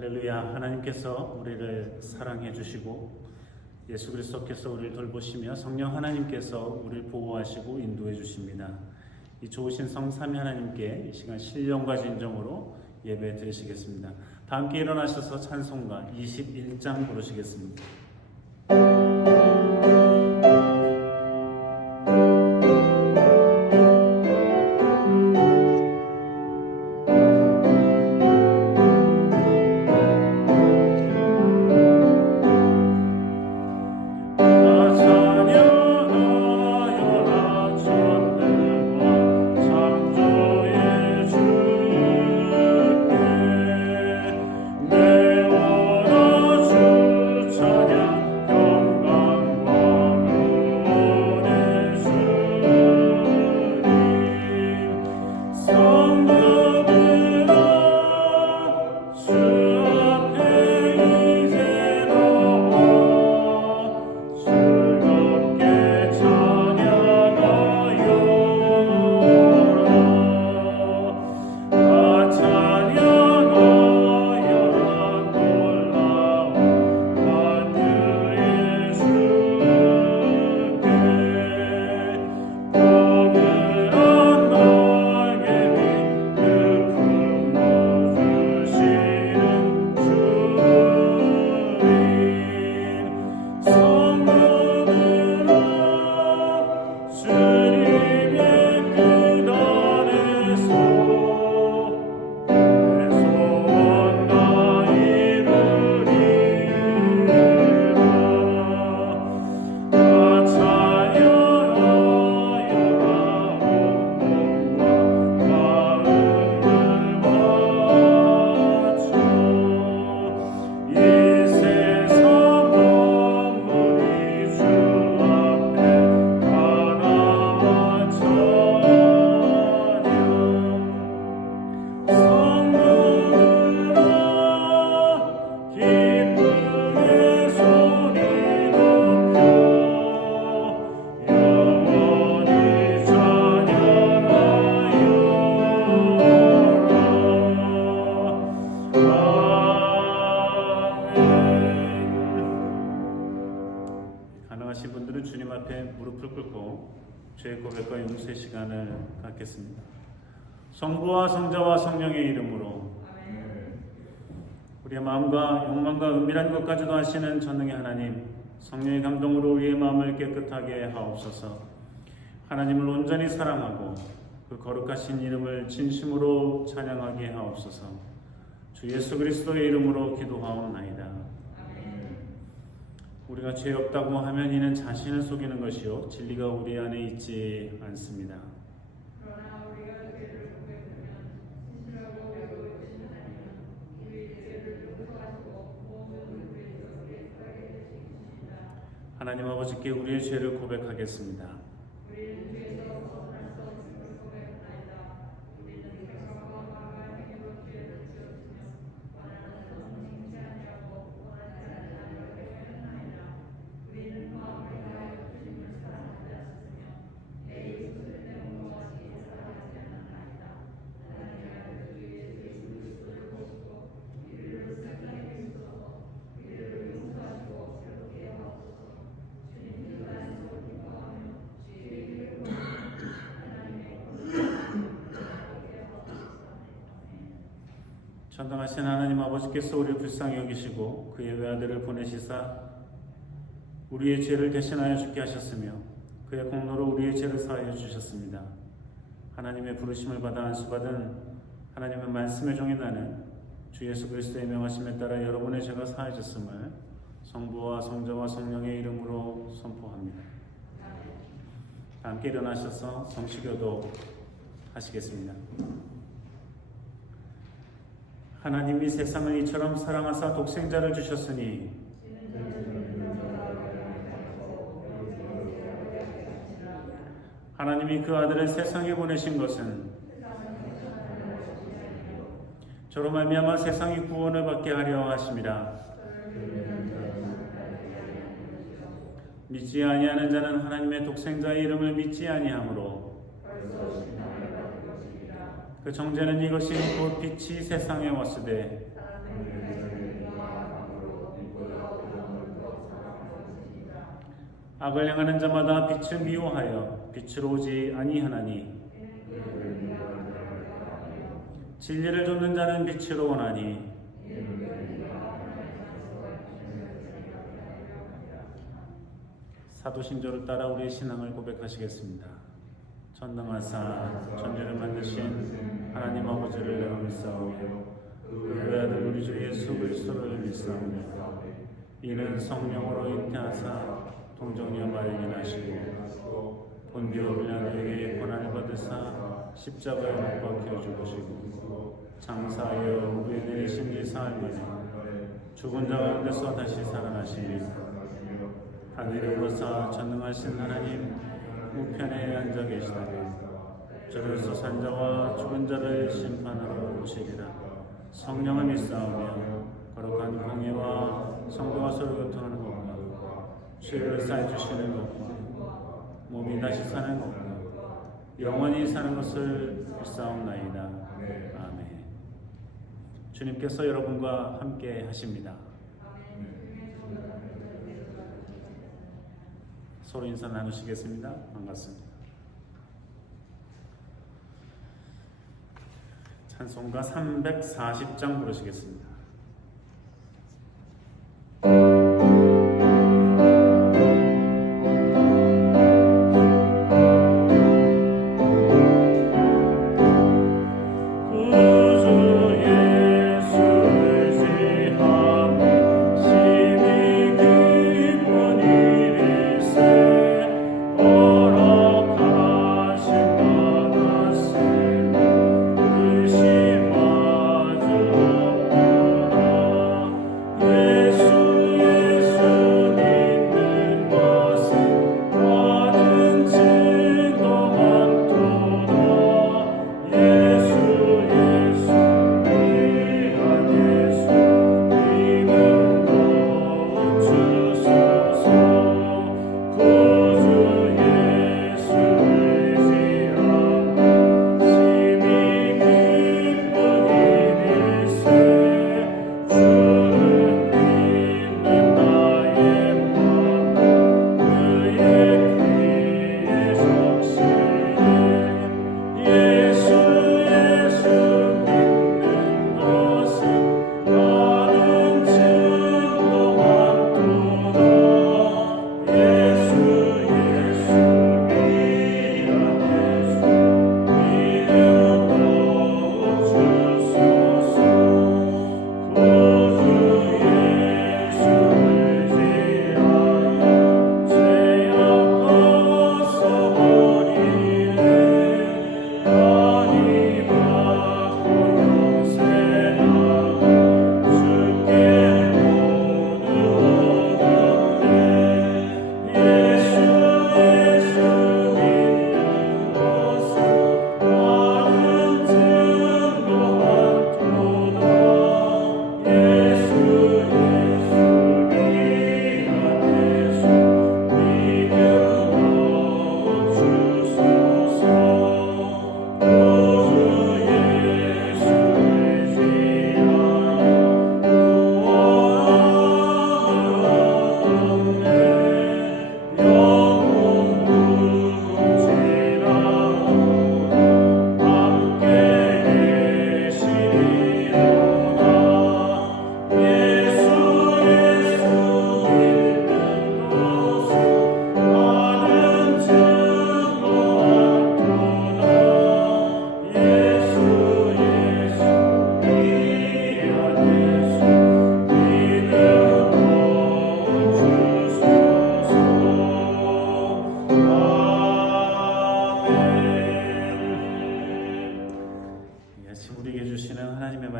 할렐루야. 하나님께서 우리를 사랑해 주시고 예수 그리스도께서 우리를 돌보시며 성령 하나님께서 우리를 보호하시고 인도해 주십니다. 이 좋으신 성삼위 하나님께 이 시간 신령과 진정으로 예배 드리시겠습니다. 다 함께 일어나셔서 찬송가 21장 부르시겠습니다. 가능하신 분들은 주님 앞에 무릎을 꿇고 죄의 고백과 용서의 시간을 갖겠습니다. 성부와 성자와 성령의 이름으로 우리의 마음과 욕망과 은밀한 것까지도 아시는 전능의 하나님, 성령의 감동으로 우리의 마음을 깨끗하게 하옵소서. 하나님을 온전히 사랑하고 그 거룩하신 이름을 진심으로 찬양하게 하옵소서. 주 예수 그리스도의 이름으로 기도하옵나이다. 우리가 죄 없다고 하면 이는 자신을 속이는 것이요 진리가 우리 안에 있지 않습니다. 그러나 우리가 죄를 고백하면 진실하고 의로우신 하나님은 우리 죄를 용서하시고 모든 우리에서 우리의 살게 되시겠습니다. 하나님 아버지께 우리의 죄를 고백하겠습니다. 우리는 죄에서 벗어날 수 없음을 고백하나이다. 우리는 결정과 말과 행위로 죄를 지었으며 원하는 것은 행치 아니하고 원하지 않는 일을 행하나이다. 우리는 마음을 다하여 주님을 사랑하지 않았으며 내 이웃을 내 몸과 같이 사랑하지 않았나이다. 하나님 주 예수 그리스도를 보시고 이를 사랑해 주소서. 이를 용서하시고 새롭게 하옵소서. 주님 그 안에서 기뻐하며 주의 이름을 하나님의 하게 하옵소서. 전능하신 하나님 아버지께서 우리를 불쌍히 여기시고 그의 외아들을 보내시사 우리의 죄를 대신하여 죽게 하셨으며 그의 공로로 우리의 죄를 사하여 주셨습니다. 하나님의 부르심을 받아 안수받은 하나님의 말씀의 종이 나는 주 예수 그리스도의 명하심에 따라 여러분의 죄가 사해졌음을 성부와 성자와 성령의 이름으로 선포합니다. 함께 일어나셔서 성시교도 하시겠습니다. 하나님이 세상을 이처럼 사랑하사 독생자를 주셨으니 하나님이 그 아들을 세상에 보내신 것은 저로 말미암아 세상이 구원을 받게 하려 하심이라. 믿지 아니하는 자는 하나님의 독생자의 이름을 믿지 아니하므로 그 정죄는 이것이 곧 빛이 세상에 왔으되 악을 행하는 자마다 빛을 미워하여 빛으로 오지 아니하나니 진리를 좇는 자는 빛으로 오나니 사도신조를 따라 우리의 신앙을 고백하시겠습니다. 전능하사 천지를 만드신 하나님 아버지를 내가 믿사오며 그 아들 우리 주 예수 그리스도를 믿사오며 이는 성령으로 잉태하사 동정녀 마리아에게 나시고 본디오 빌라도에게 고난을 받으사 십자가에 못 박혀 죽으시고 장사하여 우리의 내리신 지 사흘 만에 죽은 자 가운데서 다시 살아나시며 하늘에 오르사 전능하신 하나님 우편에 앉아 계시다가 저로서 산자와 죽은 자를 심판하러 오시리라. 성령을 믿사오며 거룩한 공의와 성도가 서로 교통하는 것과 죄를 사해주시는 것과 몸이 다시 사는 것과 영원히 사는 것을 믿사옵나이다. 아멘. 주님께서 여러분과 함께 하십니다. 서로 인사 나누시겠습니다. 반갑습니다. 찬송가 340장 부르시겠습니다.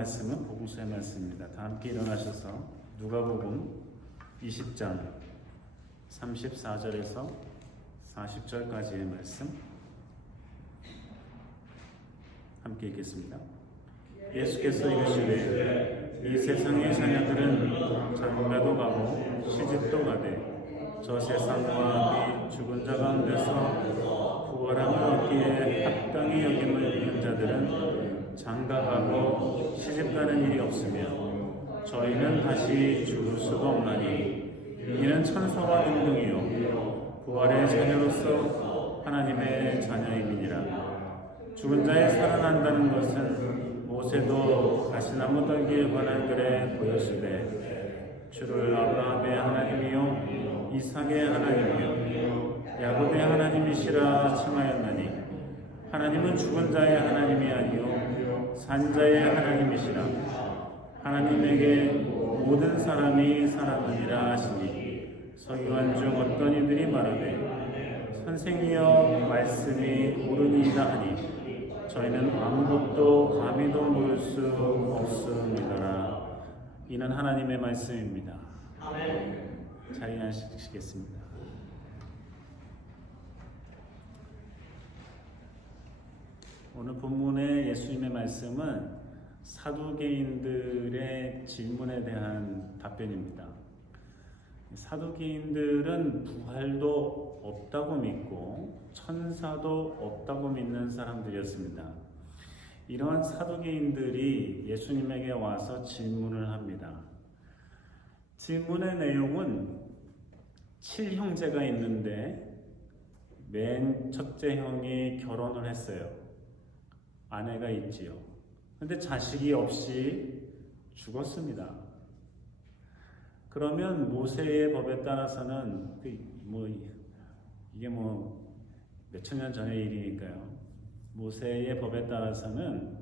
말씀은 복음서의 말씀입니다. 다 함께 일어나셔서 누가복음 20장 34절에서 40절까지의 말씀 함께 읽겠습니다. 예수께서 이르시되 이 세상의 자녀들은 장가도 가고 시집도 가되 저 세상과 이 죽은 자 가운데서 부활함을 얻기에 합당히 여김을 입은 자들은 장가가고 시집가는 일이 없으며 저희는 다시 죽을 수가 없나니 이는 천사와 동등이요 부활의 자녀로서 하나님의 자녀임이니라. 죽은 자의 살아난다는 것은 모세도 가시나무 떨기에 관한 글에 보였으되 주를 아브라함의 하나님이요 이삭의 하나님이요 야곱의 하나님이시라 칭하였나니 하나님은 죽은 자의 하나님이 아니요 산 자의 하나님이시라. 하나님에게 모든 사람이 살았느니라 하시니 서기관 중 어떤 이들이 말하되 선생이여 말씀이 옳으니이다 하니 저희는 아무것도 감히도 모를 수 없음이더라. 이는 하나님의 말씀입니다. 자리 앉으시겠습니다. 오늘 본문의 예수님의 말씀은 사두개인들의 질문에 대한 답변입니다. 사두개인들은 부활도 없다고 믿고 천사도 없다고 믿는 사람들이었습니다. 이러한 사두개인들이 예수님에게 와서 질문을 합니다. 질문의 내용은 7형제가 있는데 맨 첫째 형이 결혼을 했어요. 아내가 있지요. 근데 자식이 없이 죽었습니다. 그러면 모세의 법에 따라서는 이게 몇천 년 전의 일이니까요. 모세의 법에 따라서는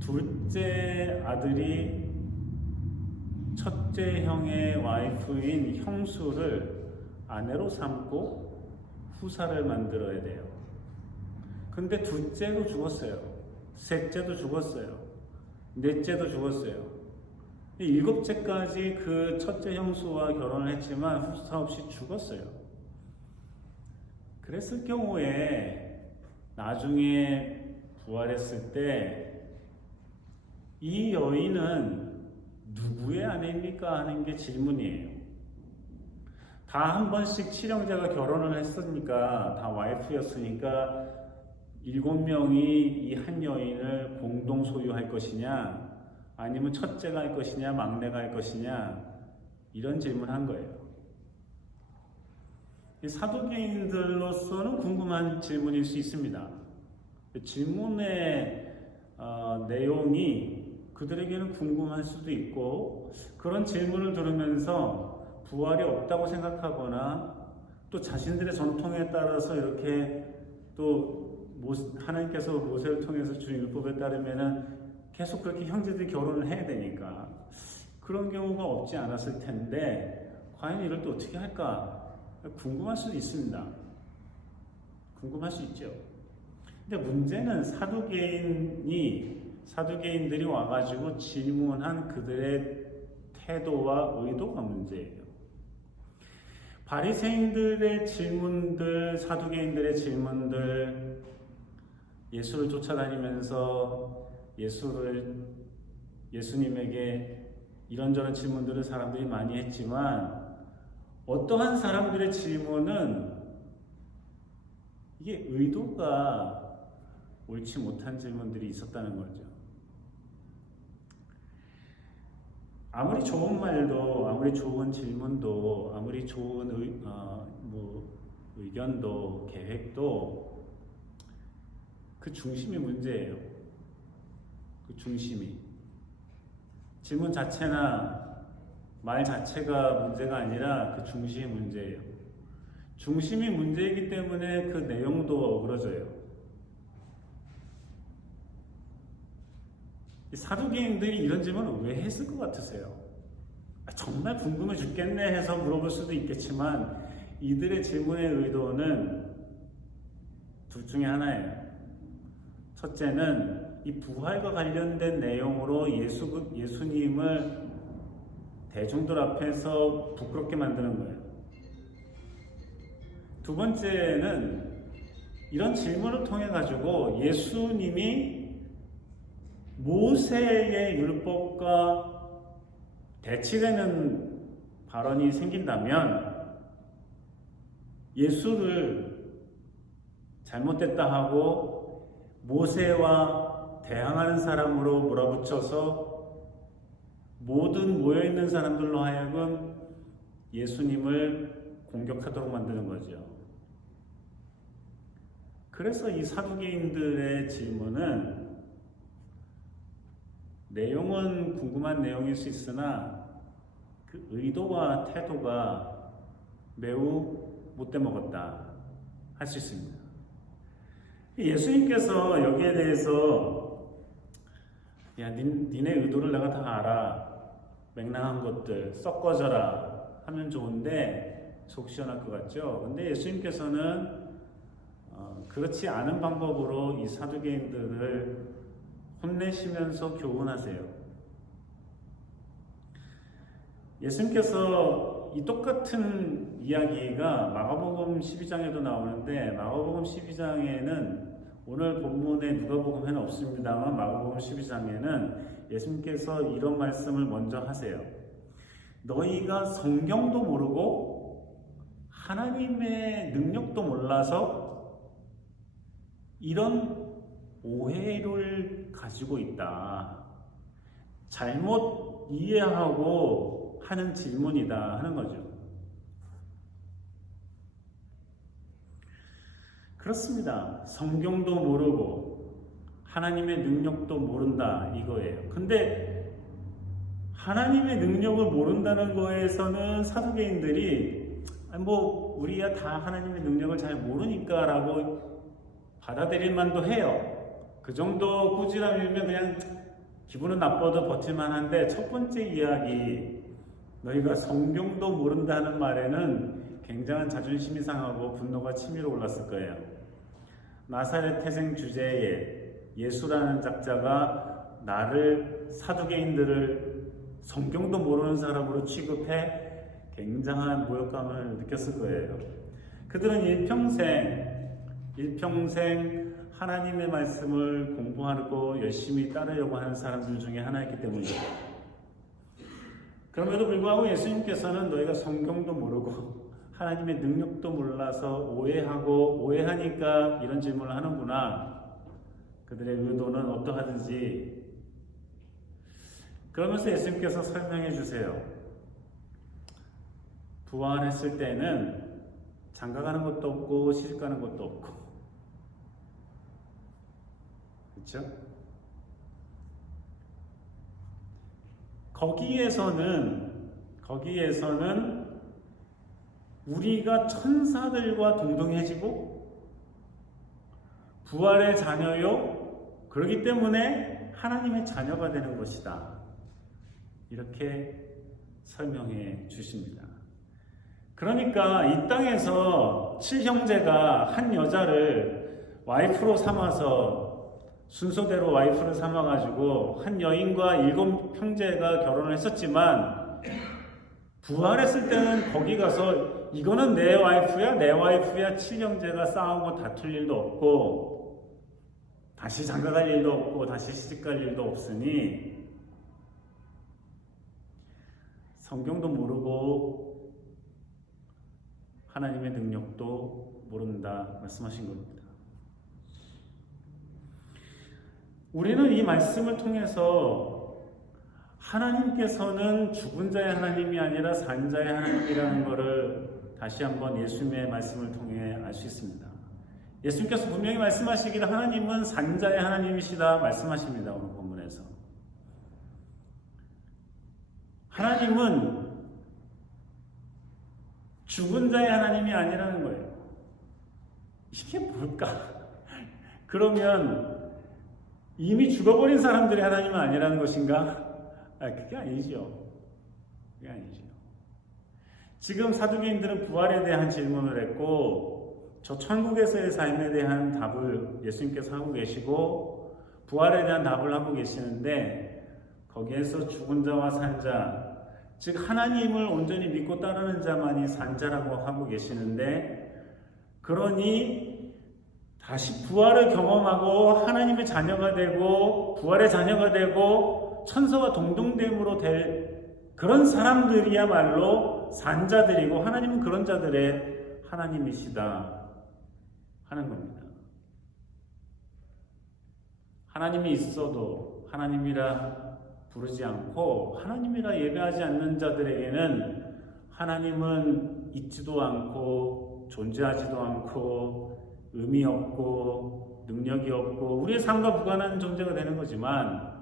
둘째 아들이 첫째 형의 와이프인 형수를 아내로 삼고 후사를 만들어야 돼요. 근데 둘째도 죽었어요. 셋째도 죽었어요. 넷째도 죽었어요. 일곱째까지 그 첫째 형수와 결혼을 했지만 후사 없이 죽었어요. 그랬을 경우에 나중에 부활했을 때 이 여인은 누구의 아내입니까? 하는 게 질문이에요. 다 한 번씩 칠형제가 결혼을 했으니까 다 와이프였으니까 7명이 이 한 여인을 공동 소유할 것이냐 아니면 첫째가 할 것이냐 막내가 할 것이냐 이런 질문을 한 거예요. 사두개인들로서는 궁금한 질문일 수 있습니다. 질문의 내용이 그들에게는 궁금할 수도 있고 그런 질문을 들으면서 부활이 없다고 생각하거나 또 자신들의 전통에 따라서 이렇게 또 하나님께서 모세를 통해서 주신 율법에 따르면은 계속 그렇게 형제들이 결혼을 해야 되니까 그런 경우가 없지 않았을 텐데 과연 이럴 때 어떻게 할까 궁금할 수도 있습니다. 궁금할 수 있죠. 근데 문제는 사두개인들이 와가지고 질문한 그들의 태도와 의도가 문제예요. 바리새인들의 질문들, 사두개인들의 질문들, 예수를 쫓아다니면서 예수님에게 이런저런 질문들을 사람들이 많이 했지만 어떠한 사람들의 질문은 이게 의도가 옳지 못한 질문들이 있었다는 거죠. 아무리 좋은 말도, 아무리 좋은 질문도, 아무리 좋은 의견도, 계획도 그 중심이 문제예요. 그 중심이. 질문 자체나 말 자체가 문제가 아니라 그 중심이 문제예요. 중심이 문제이기 때문에 그 내용도 어그러져요. 사두개인들이 이런 질문을 왜 했을 것 같으세요? 정말 궁금해 죽겠네 해서 물어볼 수도 있겠지만 이들의 질문의 의도는 둘 중에 하나예요. 첫째는 이 부활과 관련된 내용으로 예수님을 대중들 앞에서 부끄럽게 만드는 거예요. 두 번째는 이런 질문을 통해 가지고 예수님이 모세의 율법과 대치되는 발언이 생긴다면 예수를 잘못됐다 하고 모세와 대항하는 사람으로 몰아붙여서 모든 모여있는 사람들로 하여금 예수님을 공격하도록 만드는 거죠. 그래서 이 사두개인들의 질문은 내용은 궁금한 내용일 수 있으나 그 의도와 태도가 매우 못돼 먹었다 할 수 있습니다. 예수님께서 여기에 대해서 야, 니네 의도를 내가 다 알아. 맹랑한 것들 썩어져라 하면 좋은데 속 시원할 것 같죠? 근데 예수님께서는 그렇지 않은 방법으로 이 사두개인들을 혼내시면서 교훈하세요. 예수님께서 이 똑같은 이야기가 마가복음 12장에도 나오는데 마가복음 12장에는 오늘 본문에 누가복음에는 없습니다만 마가복음 12장에는 예수님께서 이런 말씀을 먼저 하세요. 너희가 성경도 모르고 하나님의 능력도 몰라서 이런 오해를 가지고 있다. 잘못 이해하고 하는 질문이다 하는 거죠. 그렇습니다. 성경도 모르고 하나님의 능력도 모른다 이거예요. 근데 하나님의 능력을 모른다는 거에서는 사두개인들이 뭐 우리야 다 하나님의 능력을 잘 모르니까 라고 받아들일 만도 해요. 그 정도 꾸지람이면 그냥 기분은 나빠도 버틸만 한데 첫 번째 이야기 너희가 성경도 모른다는 말에는 굉장한 자존심이 상하고 분노가 치밀어 올랐을 거예요. 나사렛 태생 주제에 예수라는 작자가 나를 사두개인들을 성경도 모르는 사람으로 취급해 굉장한 모욕감을 느꼈을 거예요. 그들은 일평생 하나님의 말씀을 공부하고 열심히 따르려고 하는 사람들 중에 하나였기 때문이죠. 그럼에도 불구하고 예수님께서는 너희가 성경도 모르고 하나님의 능력도 몰라서 오해하니까 이런 질문을 하는구나. 그들의 의도는 어떠하든지. 그러면서 예수님께서 설명해 주세요. 부활했을 때는 장가가는 것도 없고 시집가는 것도 없고, 그렇죠? 거기에서는 우리가 천사들과 동등해지고 부활의 자녀요. 그렇기 때문에 하나님의 자녀가 되는 것이다. 이렇게 설명해 주십니다. 그러니까 이 땅에서 7형제가 한 여자를 와이프로 삼아서 순서대로 와이프를 삼아가지고 한 여인과 7형제가 결혼을 했었지만 부활했을 때는 거기 가서 이거는 내 와이프야 7형제가 싸우고 다툴 일도 없고 다시 장가갈 일도 없고 다시 시집갈 일도 없으니 성경도 모르고 하나님의 능력도 모른다 말씀하신 겁니다. 우리는 이 말씀을 통해서 하나님께서는 죽은 자의 하나님이 아니라 산 자의 하나님이라는 것을 다시 한번 예수님의 말씀을 통해 알 수 있습니다. 예수님께서 분명히 말씀하시기를 하나님은 산 자의 하나님이시다 말씀하십니다. 오늘 본문에서. 하나님은 죽은 자의 하나님이 아니라는 거예요. 이게 뭘까? 그러면 이미 죽어버린 사람들의 하나님은 아니라는 것인가? 그게 아니죠. 그게 아니죠. 지금 사두개인들은 부활에 대한 질문을 했고 저 천국에서의 삶에 대한 답을 예수님께서 하고 계시고 부활에 대한 답을 하고 계시는데 거기에서 죽은 자와 산 자, 즉 하나님을 온전히 믿고 따르는 자만이 산 자라고 하고 계시는데 그러니 다시 부활을 경험하고 하나님의 자녀가 되고 부활의 자녀가 되고 천사와 동등됨으로 될 그런 사람들이야말로 산자들이고 하나님은 그런 자들의 하나님이시다 하는 겁니다. 하나님이 있어도 하나님이라 부르지 않고 하나님이라 예배하지 않는 자들에게는 하나님은 있지도 않고 존재하지도 않고 의미 없고 능력이 없고 우리의 삶과 무관한 존재가 되는 거지만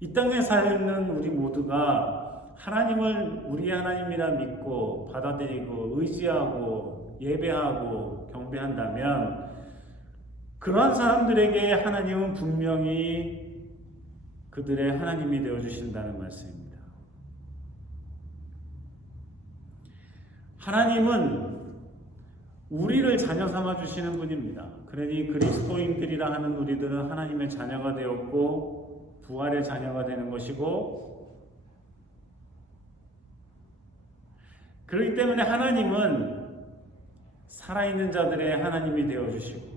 이 땅에 사는 우리 모두가 하나님을 우리 하나님이라 믿고 받아들이고 의지하고 예배하고 경배한다면 그러한 사람들에게 하나님은 분명히 그들의 하나님이 되어주신다는 말씀입니다. 하나님은 우리를 자녀 삼아 주시는 분입니다. 그러니 그리스도인들이라 하는 우리들은 하나님의 자녀가 되었고 부활의 자녀가 되는 것이고, 그렇기 때문에 하나님은 살아있는 자들의 하나님이 되어주시고,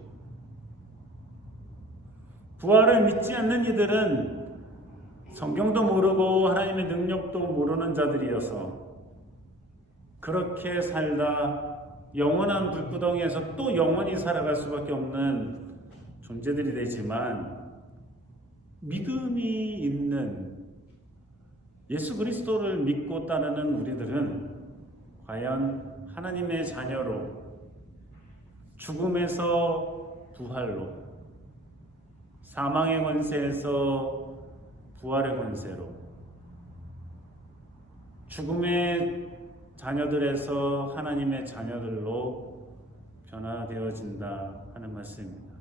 부활을 믿지 않는 이들은 성경도 모르고 하나님의 능력도 모르는 자들이어서 그렇게 살다 영원한 불구덩이에서 또 영원히 살아갈 수밖에 없는 존재들이 되지만, 믿음이 있는 예수 그리스도를 믿고 따르는 우리들은 과연 하나님의 자녀로 죽음에서 부활로, 사망의 권세에서 부활의 권세로, 죽음의 자녀들에서 하나님의 자녀들로 변화되어진다 하는 말씀입니다.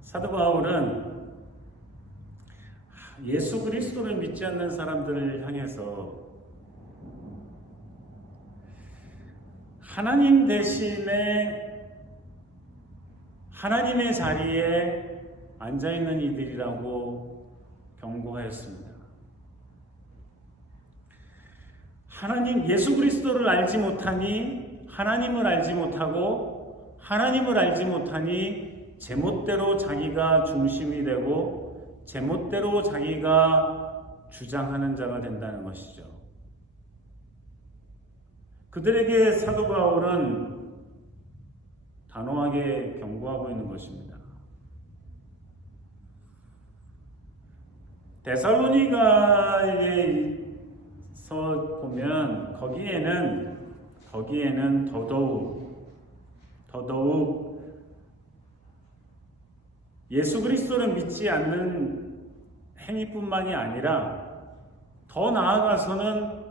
사도 바울은 예수 그리스도를 믿지 않는 사람들을 향해서 하나님 대신에 하나님의 자리에 앉아있는 이들이라고 경고하였습니다. 하나님, 예수 그리스도를 알지 못하니 하나님을 알지 못하고, 하나님을 알지 못하니 제멋대로 자기가 중심이 되고 제멋대로 자기가 주장하는 자가 된다는 것이죠. 그들에게 사도 바울은 단호하게 경고하고 있는 것입니다. 데살로니가에서 보면 거기에는 더더욱 예수 그리스도를 믿지 않는 행위뿐만이 아니라 더 나아가서는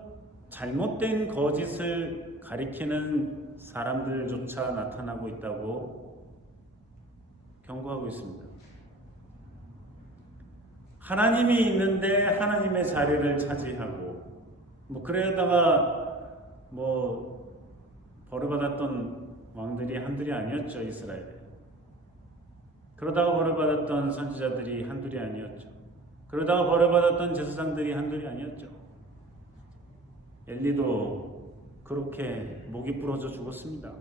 잘못된 거짓을 가리키는 사람들조차 나타나고 있다고 경고하고 있습니다. 하나님이 있는데 하나님의 자리를 차지하고, 그러다가 벌을 받았던 왕들이 한둘이 아니었죠, 이스라엘에. 그러다가 벌을 받았던 선지자들이 한둘이 아니었죠. 그러다가 벌을 받았던 제사장들이 한둘이 아니었죠. 엘리도 그렇게 목이 부러져 죽었습니다.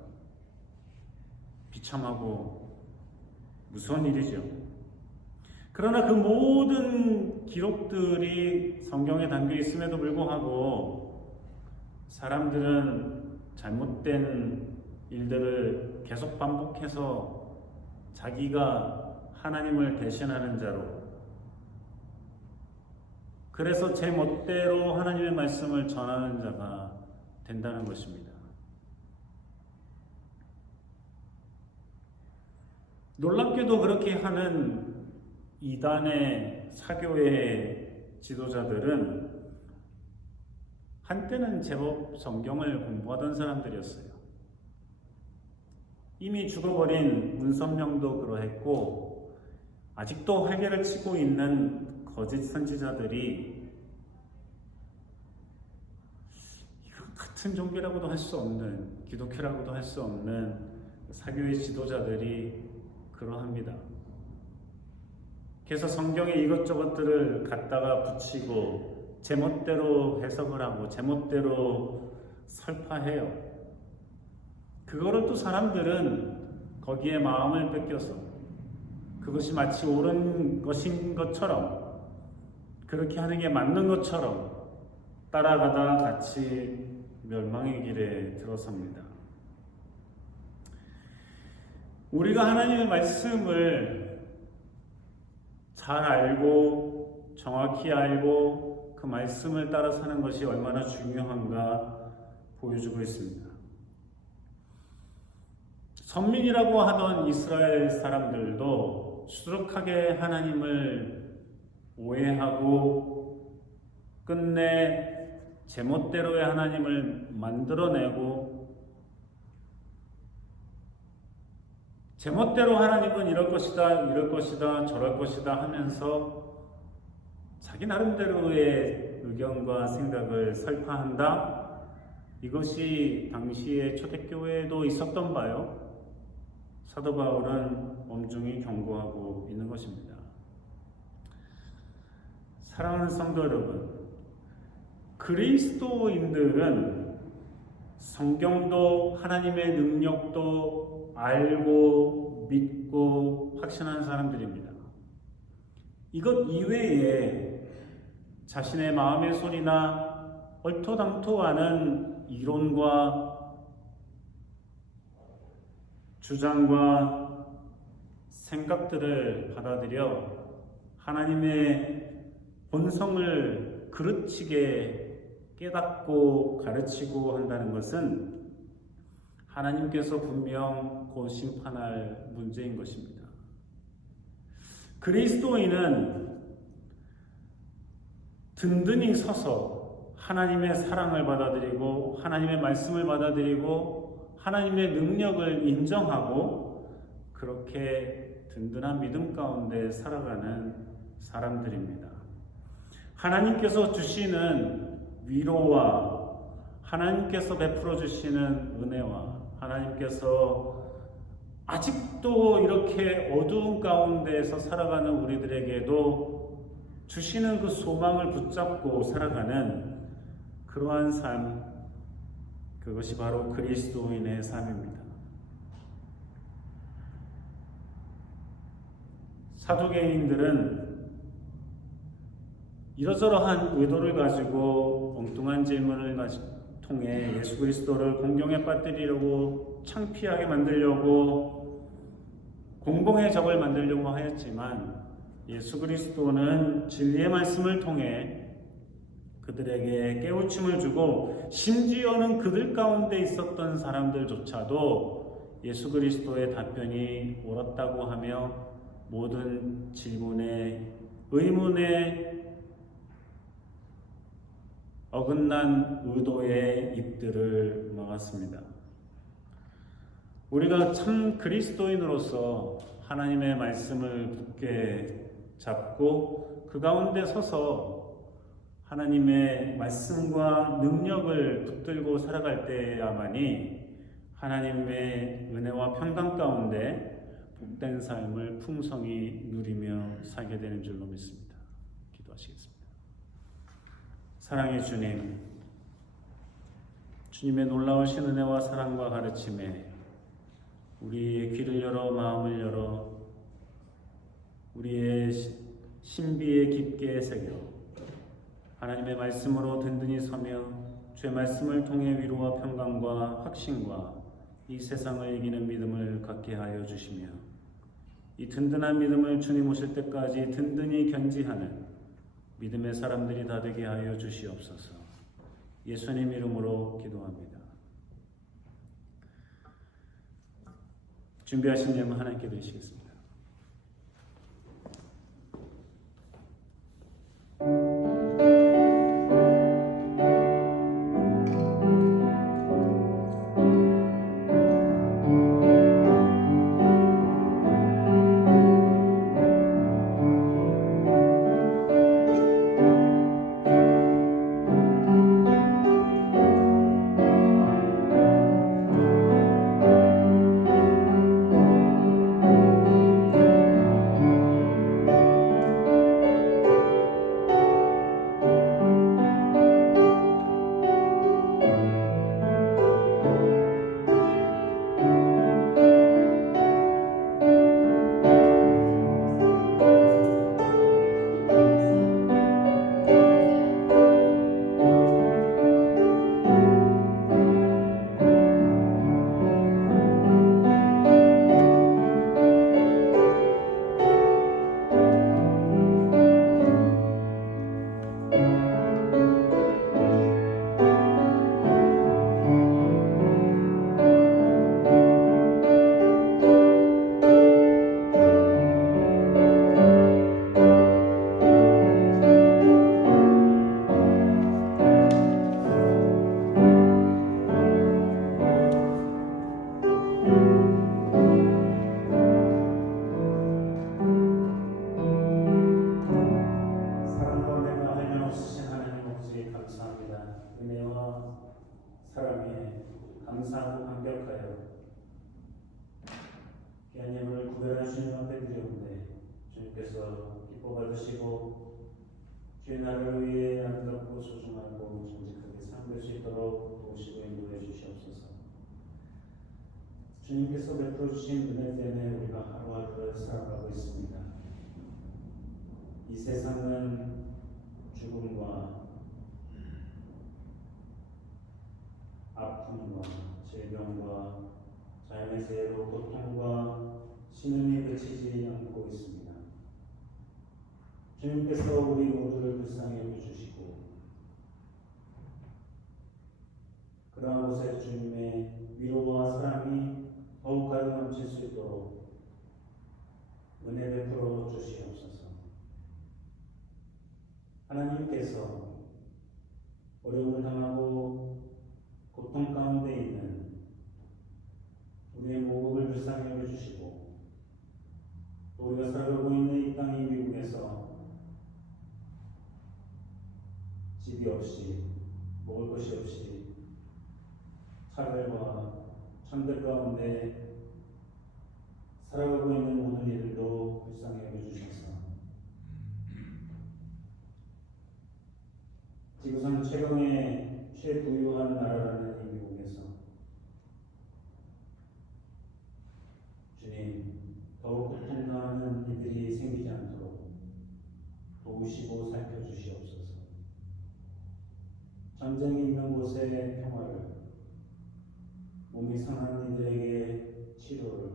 비참하고 무서운 일이죠. 그러나 그 모든 기록들이 성경에 담겨 있음에도 불구하고 사람들은 잘못된 일들을 계속 반복해서 자기가 하나님을 대신하는 자로, 그래서 제 멋대로 하나님의 말씀을 전하는 자가 된다는 것입니다. 놀랍게도 그렇게 하는 이단의 사교의 지도자들은 한때는 제법 성경을 공부하던 사람들이었어요. 이미 죽어버린 문선명도 그러했고, 아직도 활개를 치고 있는 거짓 선지자들이 같은 종교라고도 할 수 없는, 기독교라고도 할 수 없는 사교의 지도자들이 그러합니다. 그래서 성경에 이것저것들을 갖다가 붙이고 제멋대로 해석을 하고 제멋대로 설파해요. 그거를 또 사람들은 거기에 마음을 뺏겨서 그것이 마치 옳은 것인 것처럼, 그렇게 하는 게 맞는 것처럼 따라가다 같이 멸망의 길에 들어섭니다. 우리가 하나님의 말씀을 잘 알고 정확히 알고 그 말씀을 따라 사는 것이 얼마나 중요한가 보여주고 있습니다. 선민이라고 하던 이스라엘 사람들도 수두룩하게 하나님을 오해하고 끝내 제멋대로의 하나님을 만들어내고 제멋대로 하나님은 이럴 것이다, 이럴 것이다, 저럴 것이다 하면서 자기 나름대로의 의견과 생각을 설파한다. 이것이 당시의 초대교회에도 있었던 바요. 사도 바울은 엄중히 경고하고 있는 것입니다. 사랑하는 성도 여러분, 그리스도인들은 성경도 하나님의 능력도 알고 믿고 확신하는 사람들입니다. 이것 이외에 자신의 마음의 소리나 얼토당토하는 이론과 주장과 생각들을 받아들여 하나님의 본성을 그르치게 깨닫고 가르치고 한다는 것은 하나님께서 분명 곧 심판할 문제인 것입니다. 그리스도인은 든든히 서서 하나님의 사랑을 받아들이고 하나님의 말씀을 받아들이고 하나님의 능력을 인정하고 그렇게 든든한 믿음 가운데 살아가는 사람들입니다. 하나님께서 주시는 위로와 하나님께서 베풀어 주시는 은혜와 하나님께서 아직도 이렇게 어두운 가운데에서 살아가는 우리들에게도 주시는 그 소망을 붙잡고 살아가는 그러한 삶, 그것이 바로 그리스도인의 삶입니다. 사두개인들은 이러저러한 의도를 가지고 엉뚱한 질문을 통해 예수 그리스도를 공경에 빠뜨리려고 창피하게 만들려고 공공의 적을 만들려고 하였지만 예수 그리스도는 진리의 말씀을 통해 그들에게 깨우침을 주고 심지어는 그들 가운데 있었던 사람들조차도 예수 그리스도의 답변이 옳았다고 하며 모든 질문에 의문에 어긋난 의도의 입들을 막았습니다. 우리가 참 그리스도인으로서 하나님의 말씀을 굳게 잡고 그 가운데 서서 하나님의 말씀과 능력을 붙들고 살아갈 때야만이 하나님의 은혜와 평강 가운데 복된 삶을 풍성히 누리며 살게 되는 줄로 믿습니다. 기도하시겠습니다. 사랑의 주님, 주님의 놀라우신 은혜와 사랑과 가르침에 우리의 귀를 열어 마음을 열어 우리의 신비에 깊게 새겨 하나님의 말씀으로 든든히 서며 주의 말씀을 통해 위로와 평강과 확신과 이 세상을 이기는 믿음을 갖게 하여 주시며 이 든든한 믿음을 주님 오실 때까지 든든히 견지하는 믿음의 사람들이 다 되게 하여 주시옵소서. 예수님 이름으로 기도합니다. 준비하신 예물 하나님께 드리시겠습니다. 주님 앞에 드리오는데 주님께서 기뻐 받으시고 주의 나라를 위해 아름답고 소중하고 정직하게 살될 수 있도록 도우시고 인도해 주시옵소서. 주님께서 베풀어 주신 은혜 때문에 우리가 하루하루를 살아가고 있습니다. 이 세상은 죽음과 아픔과 질병과 자연의 재해로 고통과 신음이 그치지 않고 있습니다. 주님께서 우리 모두를 불쌍히 여겨주시고 그러한 곳에 주님의 위로와 사랑이 더욱 가득 넘칠 수 있도록 은혜 베풀어 주시옵소서. 하나님께서 어려움을 당하고 고통 가운데 있는 우리의 모국을 불쌍히 여겨주시고 또 우리가 살아가고 있는 이 땅 이 미국에서 집이 없이 먹을 것이 없이 차별과 천대 가운데 살아가고 있는 모든 이들도 불쌍히 여겨주셔서 지구상 최강의 최부유한 나라라는 이 미국에서 주님 더욱 고통당하는 이들이 생기지 않도록 도우시고 살펴주시옵소서. 전쟁이 있는 곳에 평화를, 몸이 상한 이들에게 치료를,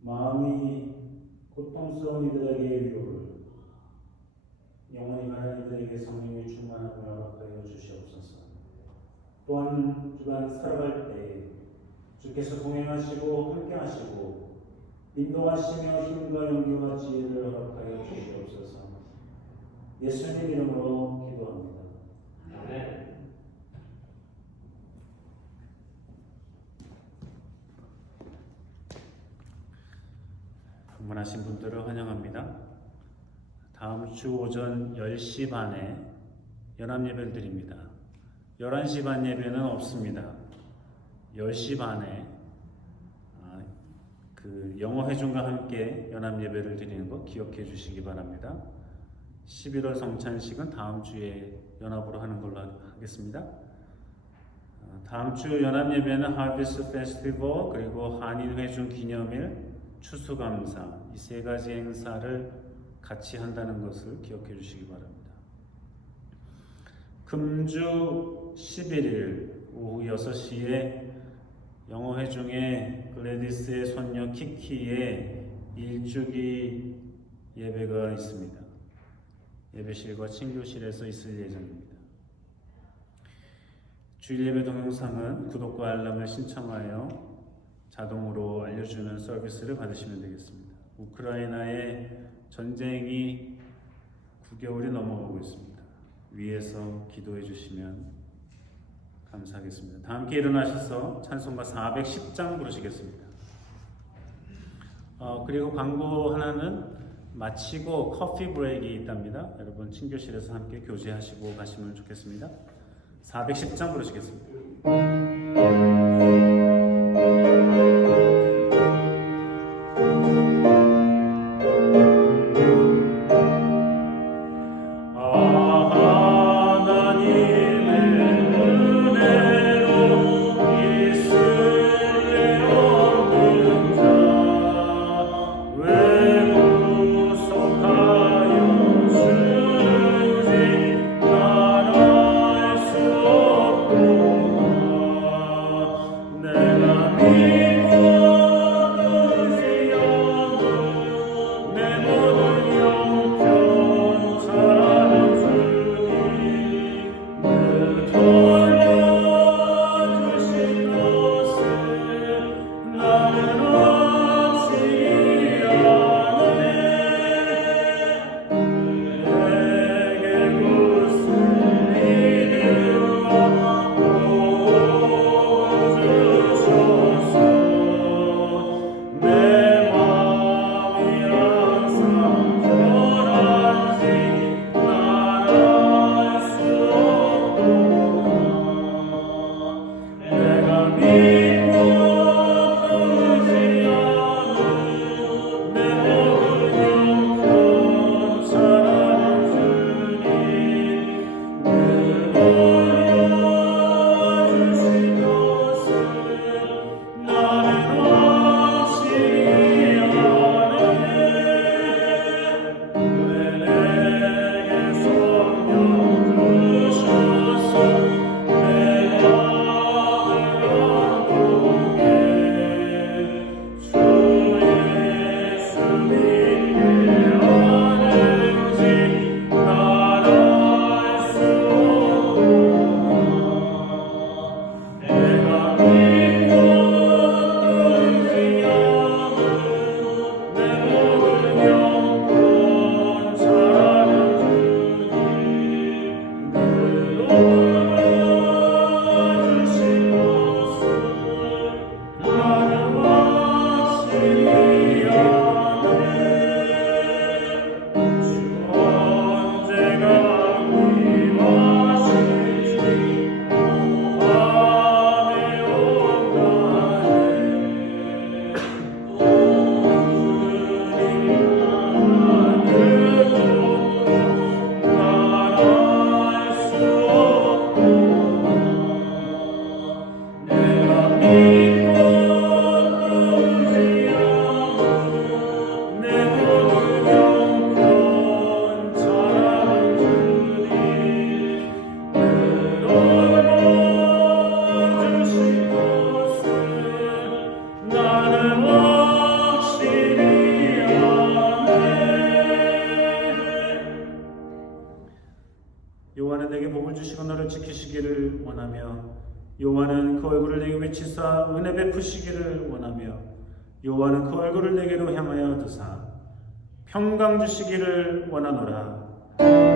마음이 고통스러운 이들에게 위로를, 영원히 가는 이들에게 성령의 충만함을 허락하여 주시옵소서. 또한 주간 살아갈 때에 주께서 동행하시고 함께하시고 인도하시며 힘과 용기와 지혜를 허락하여 주시옵소서. 예수님 이름으로 기도합니다. 아멘. 방문하신 분들을 환영합니다. 다음 주 오전 10시 반에 연합예배를 드립니다. 11시 반 예배는 없습니다. 10시 반에 영어 회중과 함께 연합예배를 드리는 거 기억해 주시기 바랍니다. 11월 성찬식은 다음 주에 연합으로 하는 걸로 하겠습니다. 다음 주 연합예배는 하비스트 페스티벌 그리고 한인회중 기념일, 추수감사 이 세 가지 행사를 같이 한다는 것을 기억해 주시기 바랍니다. 금주 11일 오후 6시에 영어회중에 글래디스의 손녀 키키의 일주기 예배가 있습니다. 예배실과 친교실에서 있을 예정입니다. 주일 예배 동영상은 구독과 알람을 신청하여 자동으로 알려주는 서비스를 받으시면 되겠습니다. 우크라이나의 전쟁이 9개월이 넘어가고 있습니다. 위에서 기도해 주시면 감사하겠습니다. 다 함께 일어나셔서 찬송가 410장 부르시겠습니다. 그리고 광고 하나는 마치고 커피 브레이크가 있답니다. 여러분 친교실에서 함께 교제하시고 가시면 좋겠습니다. 410장 부르시겠습니다. 주시고 너를 지키시기를 원하며 여호와는 그 얼굴을 내게 외치사 은혜 베푸시기를 원하며 여호와는 그 얼굴을 내게로 향하여 드사 평강 주시기를 원하노라.